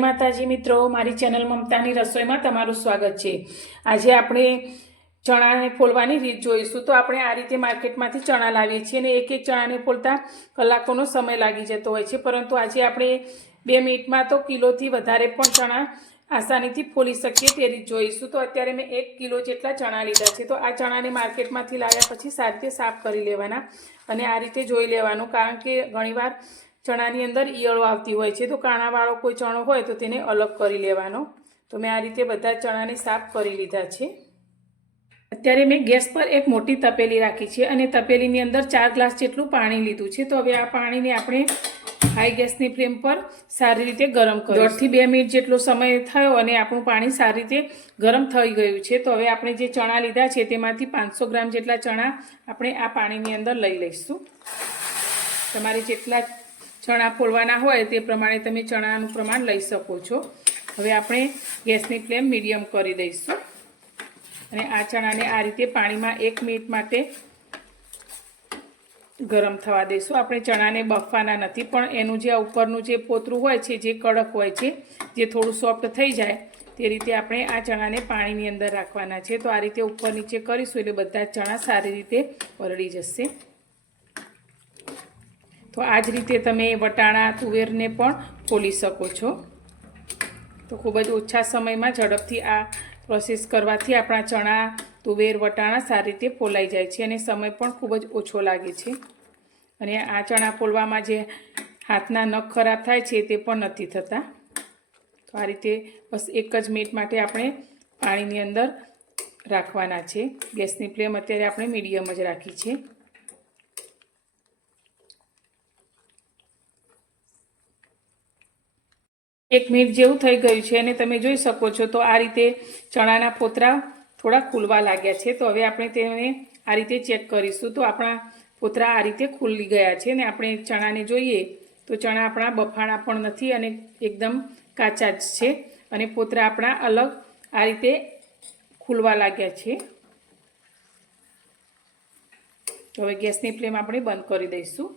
માતાજી મિત્રો, મારી ચેનલ મમતાની રસોઈમાં તમારું સ્વાગત છે। આજે આપણે ચણાને ફોલવાની રીત જોઈશું। તો આપણે આ રીતે માર્કેટમાંથી ચણા લાવીએ છીએ અને એક એક ચણાને ફોલતા કલાકોનો સમય લાગી જતો હોય છે, પરંતુ આજે આપણે 2 મિનિટમાં તો કિલોથી વધારે પણ ચણા આસાનીથી ફોલી શકીએ તે રીત જોઈશું। તો અત્યારે મેં 1 કિલો જેટલા ચણા લીધા છે। તો આ ચણાને માર્કેટમાંથી લાવ્યા પછી સારી રીતે સાફ કરી લેવાના અને આ રીતે જોઈ લેવાનું, કારણ કે ઘણીવાર ચણાની અંદર ઈયળો આવતી હોય છે। તો કાણાવાળો કોઈ ચણો હોય તો તેને અલગ કરી લેવાનો। તો મેં આ રીતે બધા ચણાને સાફ કરી લીધા છે। અત્યારે મેં ગેસ પર એક મોટી તપેલી રાખી છે અને તપેલીની અંદર 4 ગ્લાસ જેટલું પાણી લીધું છે। તો હવે આ પાણીને આપણે હાઈ ગેસની ફ્લેમ પર સારી રીતે ગરમ કરીશું। 1.5 થી 2 મિનિટ જેટલો સમય થયો અને આપણું પાણી સારી રીતે ગરમ થઈ ગયું છે। તો હવે આપણે જે ચણા લીધા છે તેમાંથી 500 ગ્રામ જેટલા ચણા આપણે આ પાણીની અંદર લઈ લઈશું। તમારે જેટલા ચણા ફોલવાના હોય તે પ્રમાણે તમે ચણાનું પ્રમાણ લઈ શકો છો। હવે આપણે ગેસની ફ્લેમ મીડિયમ કરી દઈશું અને આ ચણાને આ રીતે પાણીમાં 1 મિનિટ માટે ગરમ થવા દઈશું। આપણે ચણાને બફવાના નથી, પણ એનું જે ઉપરનું જે પોતરું હોય છે, જે કડક હોય છે, જે થોડું સોફ્ટ થઈ જાય તે રીતે આપણે આ ચણાને પાણીની અંદર રાખવાના છે। તો આ રીતે ઉપર નીચે કરીશું એટલે બધા ચણા સારી રીતે પલળી જશે। તો આ જ રીતે તમે વટાણા તુવેરને પણ ફોલી શકો છો। તો ખૂબ જ ઓછા સમયમાં ઝડપથી આ પ્રોસેસ કરવાથી આપણા ચણા તુવેર વટાણા સારી રીતે ફોલાઈ જાય છે અને સમય પણ ખૂબ જ ઓછો લાગે છે અને આ ચણા ફોલવામાં જે હાથના નખ ખરાબ થાય છે તે પણ નથી થતા। તો આ રીતે બસ 1 જ મિનિટ માટે આપણે પાણીની અંદર રાખવાના છે। ગેસની ફ્લેમ અત્યારે આપણે મીડિયમ જ રાખી છે। 1 મિનિટ જેવું થઈ ગયું છે અને તમે જોઈ શકો છો તો આ રીતે ચણાના પોતરા થોડા ખુલવા લાગ્યા છે। તો હવે આપણે તેને આ રીતે ચેક કરીશું। તો આપણા પોતરા આ રીતે ખુલી ગયા છે ને આપણે ચણાને જોઈએ તો ચણા આપણા બફાણા પણ નથી અને એકદમ કાચા જ છે અને પોતરા આપણા અલગ આ રીતે ખુલવા લાગ્યા છે। તો હવે ગેસની ફ્લેમ આપણે બંધ કરી દઈશું।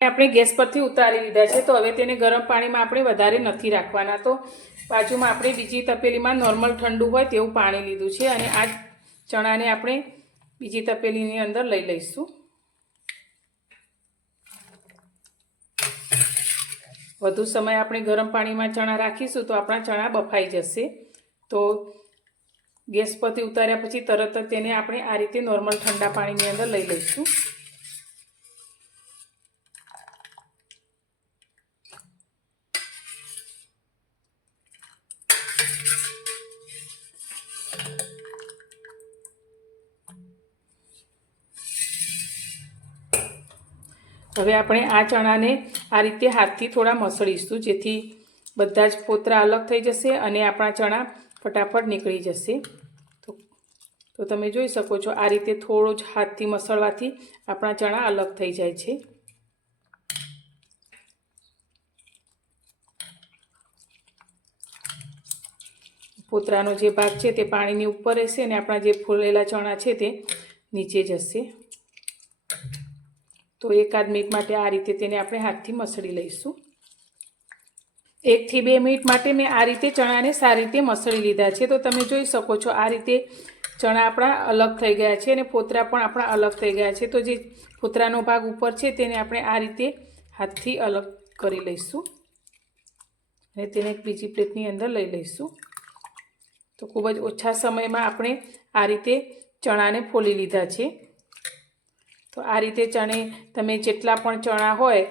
આપણે ગેસ પરથી ઉતારી લીધા છે। તો હવે તેને ગરમ પાણીમાં આપણે વધારે નથી રાખવાના। તો બાજુમાં આપણે બીજી તપેલીમાં નોર્મલ ઠંડુ હોય તેવું પાણી લીધું છે અને આ ચણાને આપણે બીજી તપેલીની અંદર લઈ લઈશું। વધુ સમય આપણે ગરમ પાણીમાં ચણા રાખીશું તો આપણા ચણા બફાઈ જશે। તો ગેસ પરથી ઉતાર્યા પછી તરત જ તેને આપણે આ રીતે નોર્મલ ઠંડા પાણીની અંદર લઈ લઈશું। હવે આપણે આ ચણાને આ રીતે હાથથી થોડા મસળીશું, જેથી બધા જ પોતરા અલગ થઈ જશે અને આપણા ચણા ફટાફટ નીકળી જશે। તો તમે જોઈ શકો છો આ રીતે થોડો જ હાથથી મસળવાથી આપણા ચણા અલગ થઈ જાય છે। પોતરાનો જે ભાગ છે તે પાણીની ઉપર રહેશે અને આપણા જે ફોલેલા ચણા છે તે નીચે જશે। તો 1 મિનિટ માટે આ રીતે તેને આપણે હાથથી મસળી લઈશું। 1 થી 2 મિનિટ માટે મેં આ રીતે ચણાને સારી રીતે મસળી લીધા છે। તો તમે જોઈ શકો છો આ રીતે ચણા આપણા અલગ થઈ ગયા છે અને પોતરા પણ આપણા અલગ થઈ ગયા છે। તો જે પોતરાનો ભાગ ઉપર છે તેને આપણે આ રીતે હાથથી અલગ કરી લઈશું અને તેને એક બીજી પ્લેટની અંદર લઈ લઈશું। તો ખૂબ જ ઓછા સમયમાં આપણે આ રીતે ચણાને ફોલી લીધા છે। તો આ રીતે તમે જેટલા પણ ચણા હોય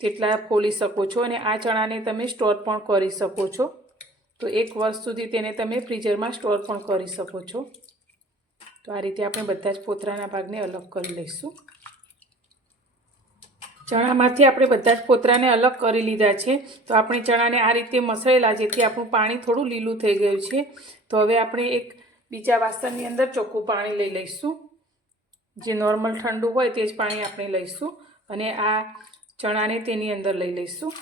તેટલા ફોલી શકો છો અને આ ચણાને તમે સ્ટોર પણ કરી શકો છો। તો 1 વર્ષ સુધી તેને તમે ફ્રીઝરમાં સ્ટોર પણ કરી શકો છો। તો આ રીતે આપણે બધા જ પોતરાના ભાગને અલગ કરી લઈશું। ચણામાંથી આપણે બધા જ પોતરાને અલગ કરી લીધા છે। તો આપણે ચણાને આ રીતે મસળેલા, જેથી આપણું પાણી થોડું લીલું થઈ ગયું છે। તો હવે આપણે એક બીજા વાસણની અંદર ચોખ્ખું પાણી લઈ લઈશું, જે નોર્મલ ઠંડુ હોય તે જ પાણી આપણે લઈશું અને આ ચણાને તેની અંદર લઈ લઈશું।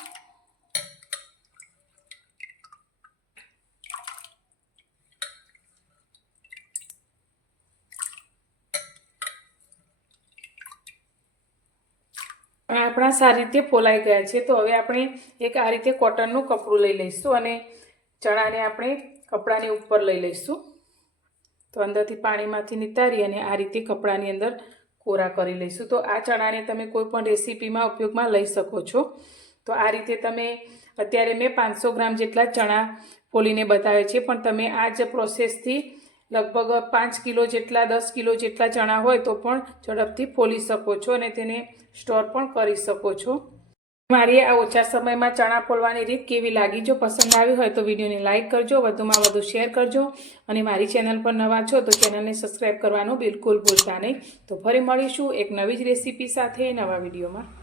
આપણા સારી રીતે ફોલાઈ ગયા છે. તો હવે આપણે એક આ રીતે કોટનનું કપડું લઈ લઈશું અને ચણાને આપણે કપડાની ઉપર લઈ લઈશું. તો અંદરથી પાણીમાંથી નિતારી અને આ રીતે કપડાની અંદર કોરા કરી લઈશું. તો આ ચણાને તમે કોઈ પણ રેસીપીમાં ઉપયોગમાં લઈ શકો છો. તો આ રીતે તમે અત્યારે મેં 500 ગ્રામ જેટલા ચણા ફોલીને બતાવે છે, પણ તમે આ જ પ્રોસેસથી લગભગ 5 કિલો જેટલા 10 કિલો જેટલા ચણા હોય તો પણ ઝડપથી ફોલી શકો છો અને તેને સ્ટોર પણ કરી શકો છો. મારી આ ઓછા સમયમાં ચણા ફોલવાની રીત કેવી લાગી? જો પસંદ આવી હોય તો વિડીયોને લાઇક કરજો, વધુમાં વધુ શેર કરજો અને મારી ચેનલ પર નવા છો તો ચેનલને સબસ્ક્રાઈબ કરવાનું બિલકુલ ભૂલતા નહીં. તો ફરી મળીશું એક નવી જ રેસીપી સાથે નવા વિડીયોમાં.